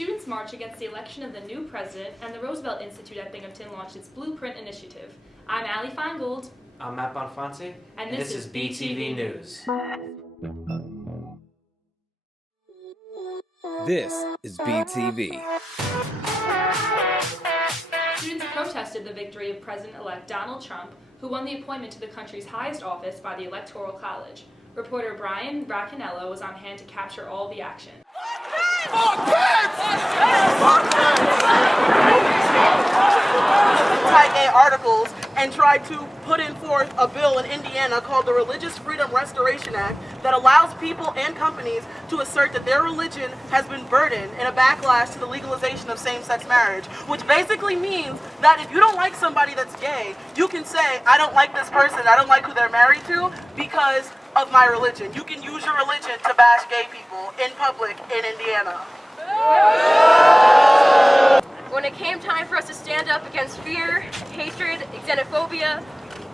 Students march against the election of the new president, and the Roosevelt Institute at Binghamton launched its Blueprint Initiative. I'm Allie Feingold. I'm Matt Bonfanti. And this is BTV News. This is BTV. Students protested the victory of President-elect Donald Trump, who won the appointment to the country's highest office by the Electoral College. Reporter Brian Raccanello was on hand to capture all the action. Anti-gay articles and tried to put in forth a bill in Indiana called the Religious Freedom Restoration Act that allows people and companies to assert that their religion has been burdened in a backlash to the legalization of same-sex marriage, which basically means that if you don't like somebody that's gay, you can say, I don't like this person, I don't like who they're married to because of my religion. You can use your religion to bash gay people in public in Indiana. When it came time for us to stand up against fear, hatred, xenophobia,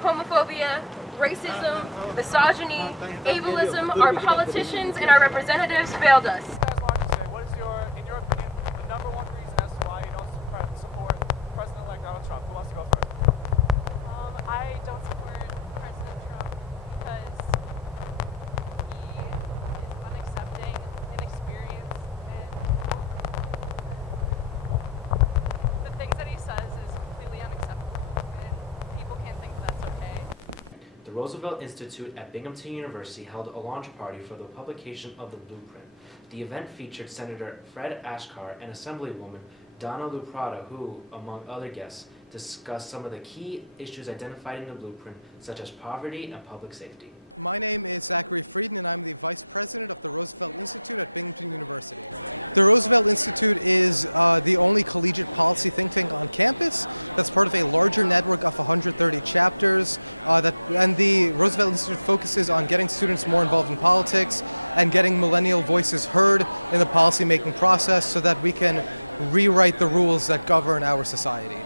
homophobia, racism, misogyny, ableism, our politicians and our representatives failed us. You guys want to say, what is in your opinion, the number one reason as to why you don't support President-elect Donald Trump? Who wants to go first? I don't support President Trump because he is unaccepting, inexperienced, and the things that he says is completely unacceptable, and people can't think that's okay. The Roosevelt Institute at Binghamton University held a launch party for the publication of the Blueprint. The event featured Senator Fred Ashkar and Assemblywoman Donna Luprada, who, among other guests, discussed some of the key issues identified in the Blueprint, such as poverty and public safety. My name is Zachary Frieden, and I'm the Vice President of the Roosevelt Institute at Binghamton University. The Roosevelt Institute is the only collegiate policy think tank on campus that's part of a larger network of 130 chapters. And the Roosevelt Institute focuses on getting students more involved in politics and getting millennial voices heard in the policymaking process so that we can rewrite the rules that govern our society.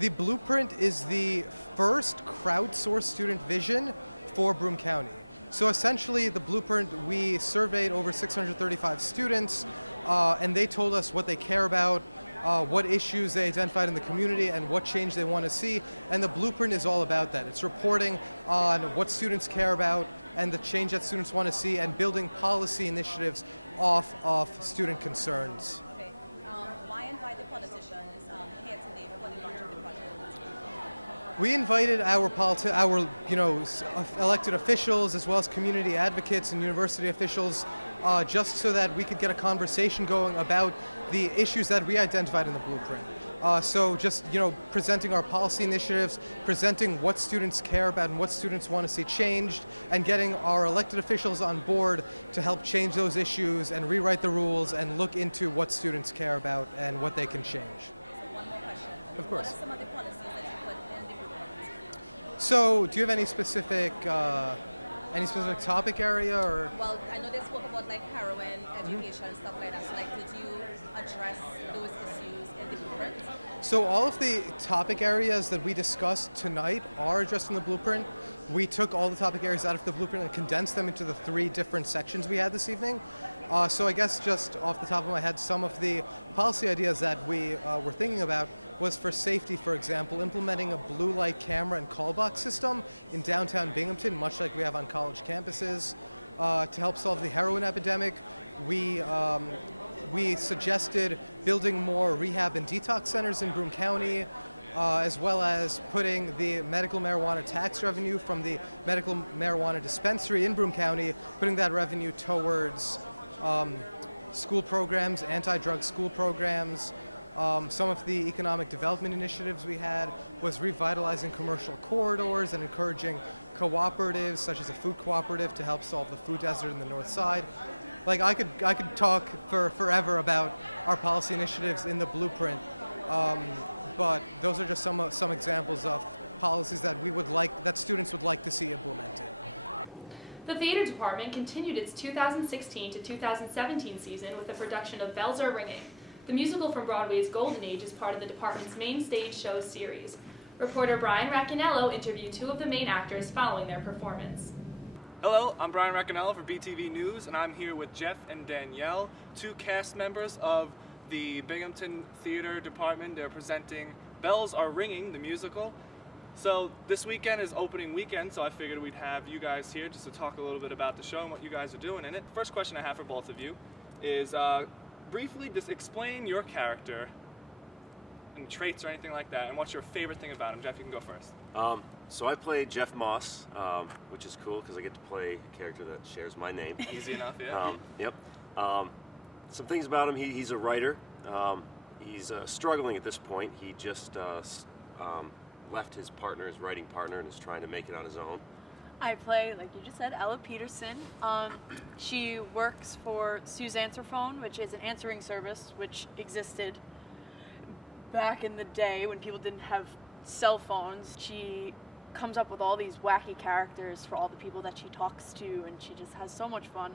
The Blueprint is the first crowdsourced student vision for Broome County. So essentially, the Blueprint, we surveyed over 635 students, and they told us what they care about, what issues they identified in the community, and what change they want to see. And the Blueprint is all about that. It's reporting on what students care about and the change that students want to see, and building policy initiatives off of student concerns. Okay. Why invite the politicians here today for the launch of the project? We invited our elected officials as well as community advocates and university officials just so that we could get a conversation going about the issues that we identified in the Blueprint. So just, presenting our policy initiatives, presenting what students care about and what students want to see changed, and getting our elected officials on board to help change those issues and rewrite the rules and look into what students care about and what they can change. So one more question. Of course. What are some of the policies that you put in the Blueprint? So do you have any specific topic area or? Well, I know they spoke about like heroin, education, stuff like that. So did you address those issues in the Blueprint? So all of the topic areas that we discussed tonight are addressed in the Blueprint. We took all the topic areas out of the Blueprint and condensed them into the 3 different sections we had this evening. So I guess just off the top of my head, some of the policy ideas that we were thinking about was for safety, for example, implementing a blue light camera and call box system in downtown Binghamton, much like we have on college campuses. To help solve the heroin epidemic, we suggested building more rehab and detox centers in Broome County, as well as putting the medical marijuana tax revenue from the medical marijuana dispensary in Broome County, putting that revenue towards school programs, anti-drug school programs. Some of the economic development initiatives we had was revitalizing commercial corridors and encouraging cooperatives, such as a food cooperative, to help solve the food desert in the north side. Like I could talk for forever about our policy initiatives in the Blueprint, but those are just some examples of policies that that students would like to see implemented. The theater department continued its 2016 to 2017 season with the production of Bells Are Ringing. The musical from Broadway's Golden Age is part of the department's main stage show series. Reporter Brian Raccanello interviewed 2 of the main actors following their performance. Hello, I'm Brian Raccanello for BTV News, and I'm here with Jeff and Danielle, 2 cast members of the Binghamton Theater Department. They're presenting Bells Are Ringing, the musical. So this weekend is opening weekend, so I figured we'd have you guys here just to talk a little bit about the show and what you guys are doing in it. First question I have for both of you is briefly just explain your character and traits or anything like that, and what's your favorite thing about him. Jeff, you can go first. So I play Jeff Moss, which is cool because I get to play a character that shares my name. Easy enough, yeah. Yep. Some things about him, he's a writer. He's struggling at this point. He just left his writing partner, and is trying to make it on his own. I play, like you just said, Ella Peterson. She works for Sue's Answer Phone, which is an answering service which existed back in the day when people didn't have cell phones. She comes up with all these wacky characters for all the people that she talks to, and she just has so much fun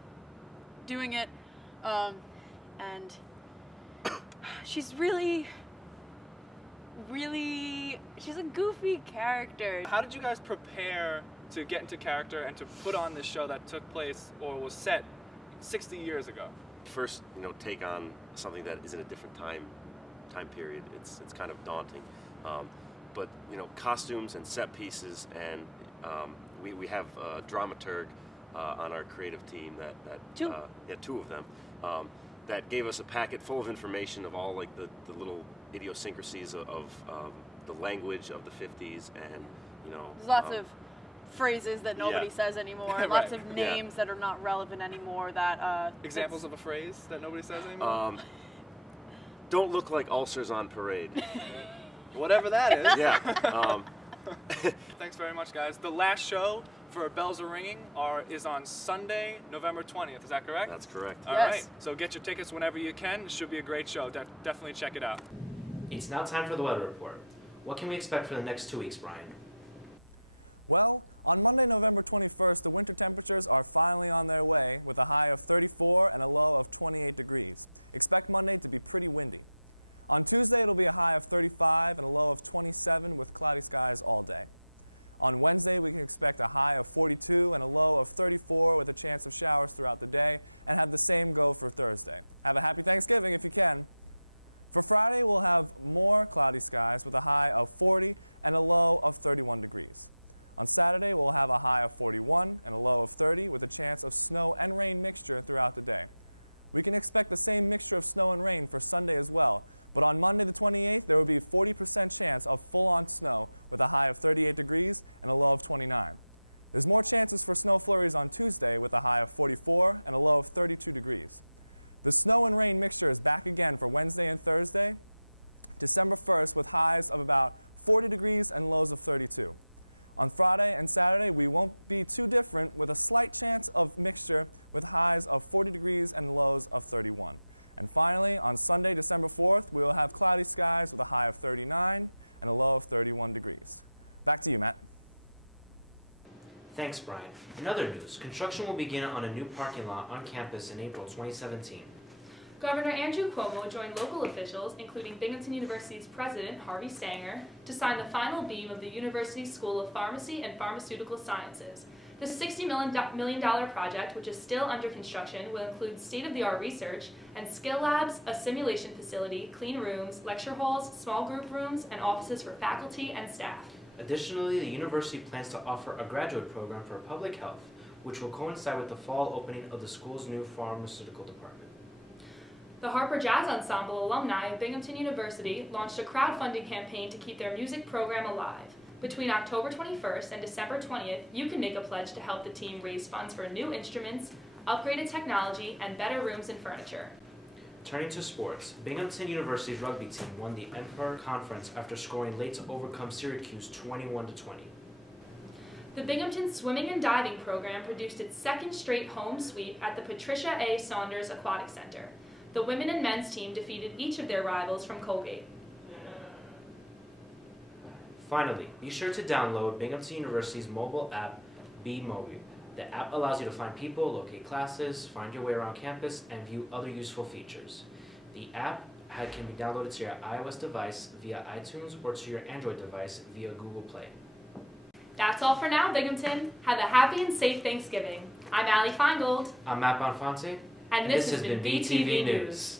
doing it. And she's really, she's a goofy character. How did you guys prepare to get into character and to put on this show that took place or was set 60 years ago? First, take on something that is in a different time period. It's kind of daunting. But costumes and set pieces, and we have a dramaturg on our creative team that two of them that gave us a packet full of information of all like the little idiosyncrasies of the language of the 50s, and there's lots of phrases that nobody says anymore. Right. Lots of names that are not relevant anymore. That examples of a phrase that nobody says anymore. Don't look like ulcers on parade. Whatever that is. Yeah. Thanks very much, guys. The last show for Bells Are Ringing is on Sunday, November 20th. Is that correct? That's correct. All right. So get your tickets whenever you can. It should be a great show. Definitely check it out. It's now time for the weather report. What can we expect for the next 2 weeks, Brian? Well, on Monday, November 21st, the winter temperatures are finally on their way with a high of 34 and a low of 28 degrees. Expect Monday to be pretty windy. On Tuesday, it'll be a high of 35 and a low of 27 with cloudy skies all day. On Wednesday, we can expect a high of 42 and a low of 34 with a chance of showers throughout the day, and have the same go for Thursday. Have a happy Thanksgiving if you can. For Friday, we'll have more cloudy skies with a high of 40 and a low of 31 degrees. On Saturday, we'll have a high of 41 and a low of 30 with a chance of snow and rain mixture throughout the day. We can expect the same mixture of snow and rain for Sunday as well, but on Monday the 28th, there will be a 40% chance of full-on snow with a high of 38 degrees and a low of 29. There's more chances for snow flurries on Tuesday with a high of 44 and a low of 32 degrees. The snow and rain mixture is back again for Wednesday and Thursday, December 1st, with highs of about 40 degrees and lows of 32. On Friday and Saturday, we won't be too different, with a slight chance of mixture with highs of 40 degrees and lows of 31. And finally, on Sunday, December 4th, we will have cloudy skies with a high of 39 and a low of 31 degrees. Back to you, Matt. Thanks, Brian. In other news, construction will begin on a new parking lot on campus in April 2017. Governor Andrew Cuomo joined local officials, including Binghamton University's president, Harvey Stanger, to sign the final beam of the university's School of Pharmacy and Pharmaceutical Sciences. This $60 million project, which is still under construction, will include state-of-the-art research and skill labs, a simulation facility, clean rooms, lecture halls, small group rooms, and offices for faculty and staff. Additionally, the university plans to offer a graduate program for public health, which will coincide with the fall opening of the school's new pharmaceutical department. The Harper Jazz Ensemble alumni of Binghamton University launched a crowdfunding campaign to keep their music program alive. Between October 21st and December 20th, you can make a pledge to help the team raise funds for new instruments, upgraded technology, and better rooms and furniture. Turning to sports, Binghamton University's rugby team won the Emperor Conference after scoring late to overcome Syracuse 21-20. The Binghamton Swimming and Diving program produced its second straight home sweep at the Patricia A. Saunders Aquatic Center. The women and men's team defeated each of their rivals from Colgate. Finally, be sure to download Binghamton University's mobile app, B-Mobi. The app allows you to find people, locate classes, find your way around campus, and view other useful features. The app can be downloaded to your iOS device via iTunes or to your Android device via Google Play. That's all for now, Binghamton. Have a happy and safe Thanksgiving. I'm Allie Feingold. I'm Matt Bonfonte. And this has been BTV News.